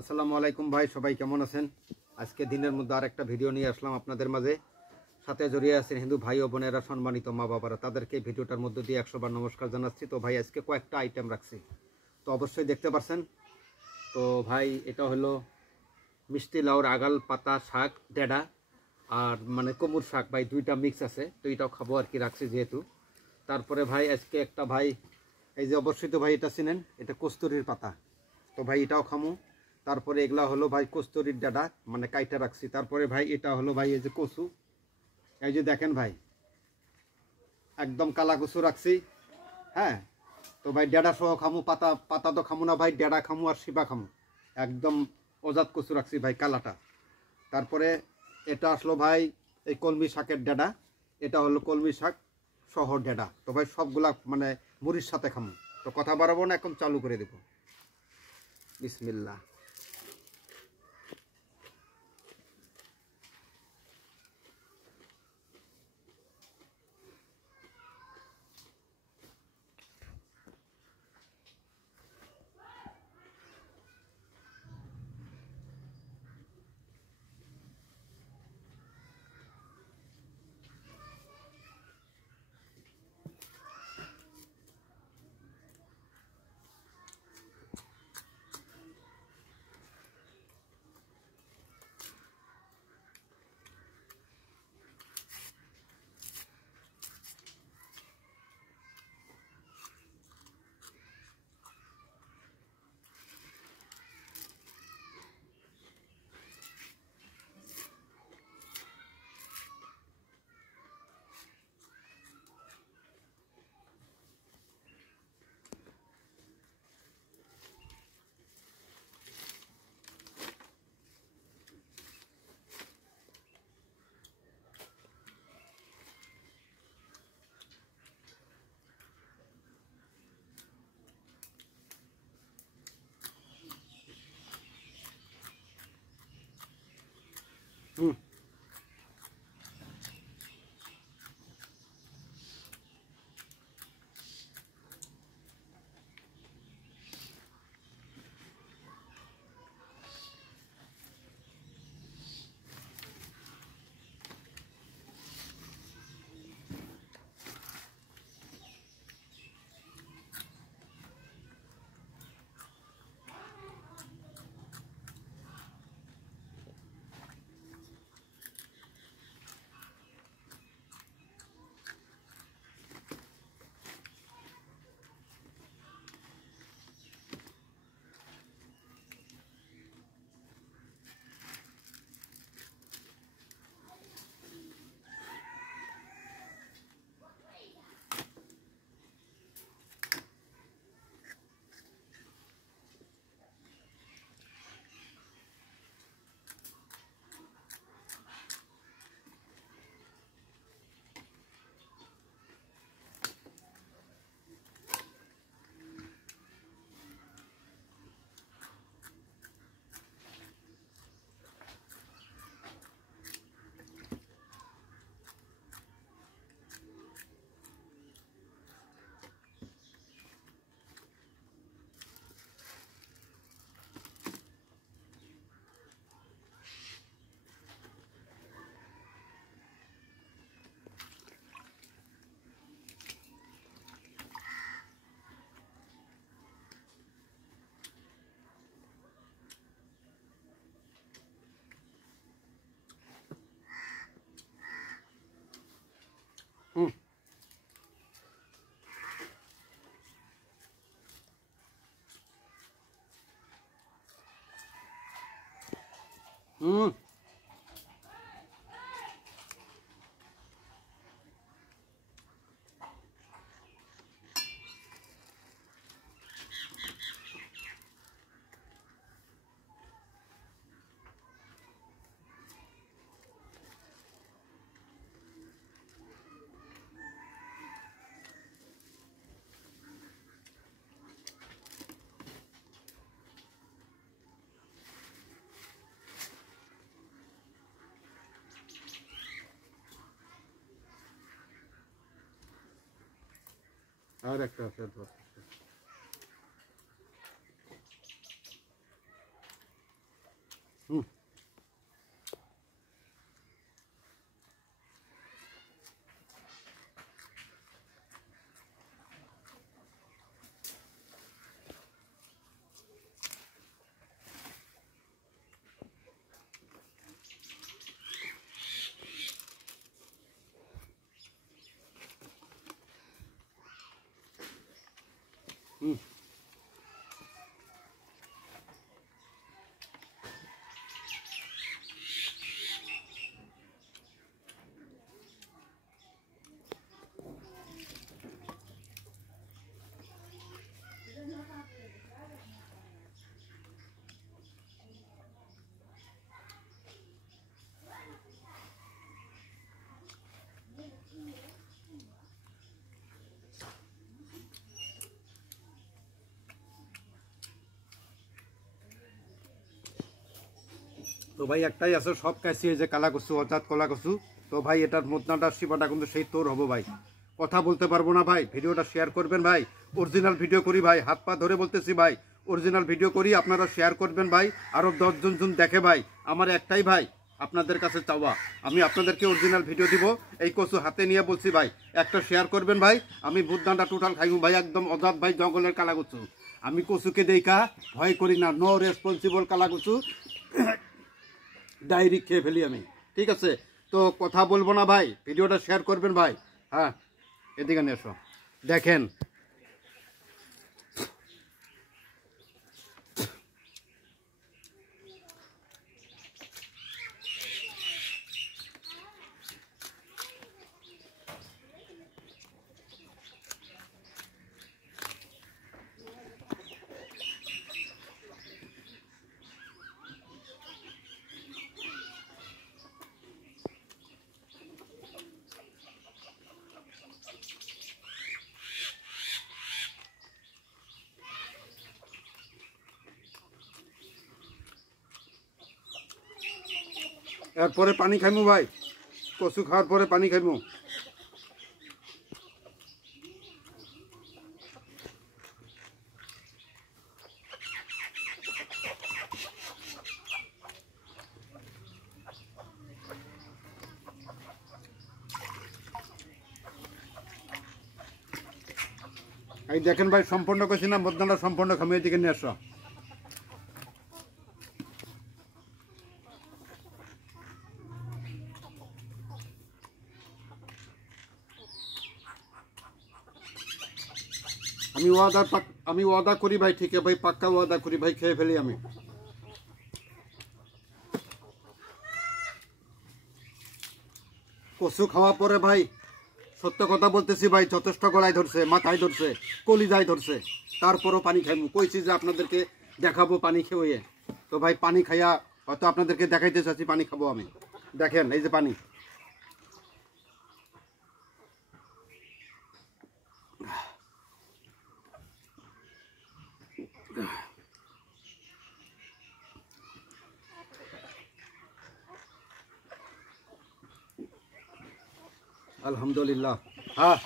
আসসালামু আলাইকুম ভাই, সবাই কেমন আছেন? আজকে দিনের মধ্যে আরেকটা ভিডিও নিয়ে আসলাম আপনাদের মাঝে। সাথে জড়িয়ে আছেন হিন্দু ভাই ও বোনেরা, সম্মানিত মা বাবারা, তাদেরকে ভিডিওটার মধ্যে দিয়ে 100 বার নমস্কার জানাচ্ছি। তো ভাই আজকে কয়েকটা আইটেম রাখছি, তো অবশ্যই দেখতে পারছেন। তো ভাই এটা হলো মিষ্টি লাউর আগাল পাতা শাক ডেডা, আর মানে কোমর শাক ভাই, দুইটা মিক্স আছে, তো এটাও খাবো আর কি, রাখছি যেহেতু। তারপরে ভাই আজকে একটা ভাই, এই যে অবশ্যই তো ভাই এটা চিনেন, এটা কস্তুরীর পাতা, তো ভাই এটাও খামু। তারপরে এগুলা হলো ভাই কস্তুরীর ডাডা, মানে কাইটা রাখছি। তারপরে ভাই এটা হলো ভাই এই যে কচু, এই যে দেখেন ভাই, একদম কালা কচু রাখছি। হ্যাঁ, তো ভাই ডেডা সহ খামু, পাতা পাতা তো খামু না ভাই, ডেডা খামু আর শিবা খামু। একদম অজাত কচু রাখছি ভাই, কালাটা। তারপরে এটা আসলো ভাই এই কলমি শাকের ডেডা, এটা হলো কলমি শাক সহ ডেডা। তো ভাই সবগুলা মানে মুড়ির সাথে খামু। তো কথা বাড়াবো না, এখন চালু করে দেব। বিসমিল্লাহ। হুম হুম হুম আর একটা আছে তো। হুম হুম তো ভাই একটাই আছে সব কাছে এই যে কালা কচু অর্থাৎ কলা কচু। তো ভাই এটার মদনাটার শিবাটা কিন্তু সেই তোর হবো ভাই, কথা বলতে পারবো না ভাই। ভিডিওটা শেয়ার করবেন ভাই, অরিজিনাল ভিডিও করি ভাই, হাত পা ধরে বলতেছি ভাই, অরিজিনাল ভিডিও করি, আপনারা শেয়ার করবেন ভাই, আরো 10 জন দেখে ভাই। আমার একটাই ভাই আপনাদের কাছে চাওয়া, আমি আপনাদেরকে অরিজিনাল ভিডিও দিব, এই কচু হাতে নিয়ে বলছি ভাই, একটা শেয়ার করবেন ভাই। আমি ভুট্টাটা টোটাল খাইবো ভাই, একদম অজাত ভাই, জঙ্গলের কালা কচু। আমি কচুকে দেখা ভয় করি না, নো রেসপন্সিবল কালা কচু ডাইরেক্ট খেয়ে ফেলি আমি, ঠিক আছে? তো কথা বলবো না ভাই, ভিডিওটা শেয়ার করবেন ভাই। হ্যাঁ এদিকে নিয়ে এসো, দেখেন এরপরে পানি খাইমু ভাই, কচু খাওয়ার পরে পানি খাইমু। এই দেখেন ভাই, সম্পূর্ণ কইছি না, মদনাটা সম্পূর্ণ খামিয়ে দিকে নিয়ে আসো। আমি ওয়াদা করি ভাই, ঠিক আছে ভাই, পাক্কা ওয়াদা করি ভাই, খেয়ে ফেলি আমি। কচু খাওয়ার পরে ভাই সত্য কথা বলতেছি ভাই, যথেষ্ট গলায় ধরছে, মাথায় ধরছে, কলিজায় ধরছে, তারপরও পানি খাইমু। কইছি যে আপনাদেরকে দেখাবো পানি খেয়ে, তো ভাই পানি খাইয়া হয়তো আপনাদেরকে দেখাইতে চাচ্ছি পানি খাবো আমি। দেখেন এই যে পানি, আলহামদুলিল্লাহ। হ্যাঁ